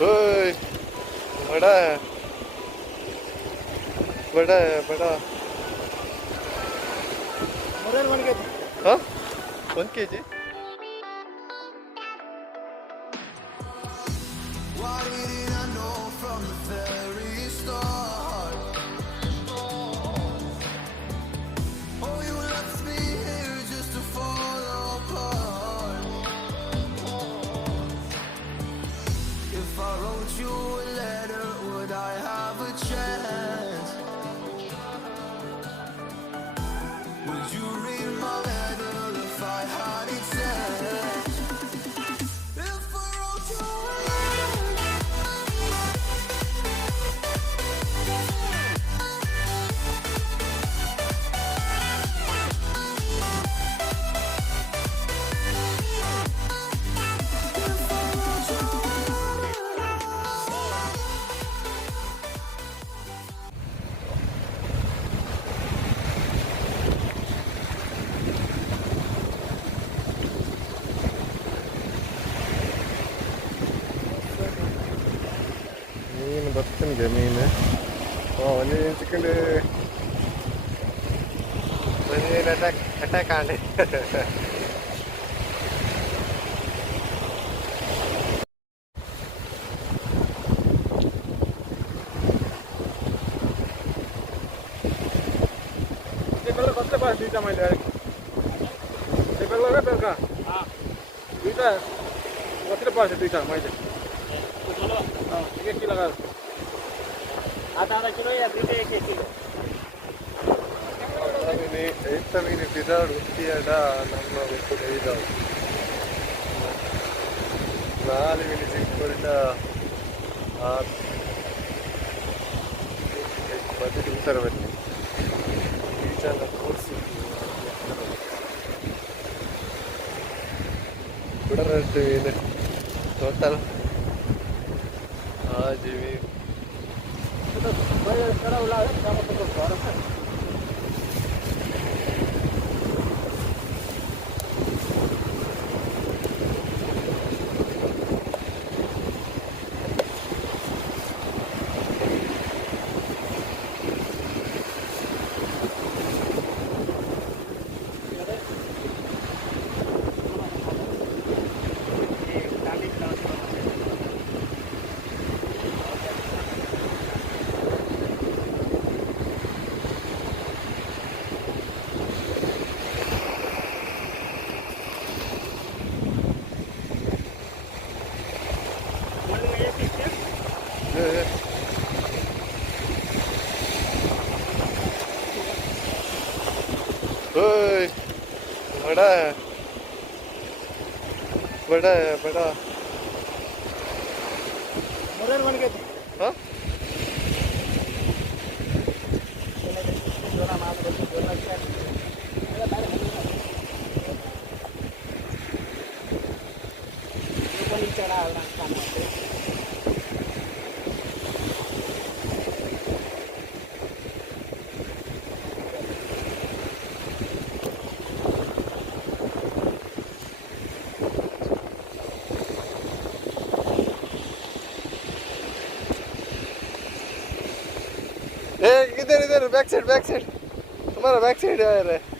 ओए, बड़ा है, बड़ा है, बड़ा। हाँ, 1 kg। Why didn't I know from the very start? Oh, you left me here just to fall apart. If I wrote you a letter, would I have a chance? Would you read my letter if I had it sent? If I wrote you a ಮೀನು ಬರ್ತನಿಗೆ ಮೀನು ಒಂದು ಚಿಕ್ಕಂಡು ಮೀನು attack ಆಂಡೆ कसले पास दुईटा मैले बेलुका बेलुका दुईटा कसले पर्छ दुईटा मैले एक किलो लगाएर आधा किलो या दुईटा एक किलो ಎಂತ ಮೀನು ಬಿದಾಡು ಹುಟ್ಟಿಯಾಡ ನಮ್ಮ ಬೆಟ್ಟು ಇದಾವೆ 4 ಮೀನು ಸಿಕ್ಕೊಂಡ 10 ನಿಮಿಷ ಬನ್ನಿ ಬೀಚನ್ನು ತೋರಿಸಿ ಬಿಡರಷ್ಟು ಮೀನು ಟೋಟಲ್ 5 ಮೀನು ओए, बड़ा है, बड़ा है, बड़ा। हाँ? इधर इधर बैक साइड हमारा बैक साइड आ रहा है।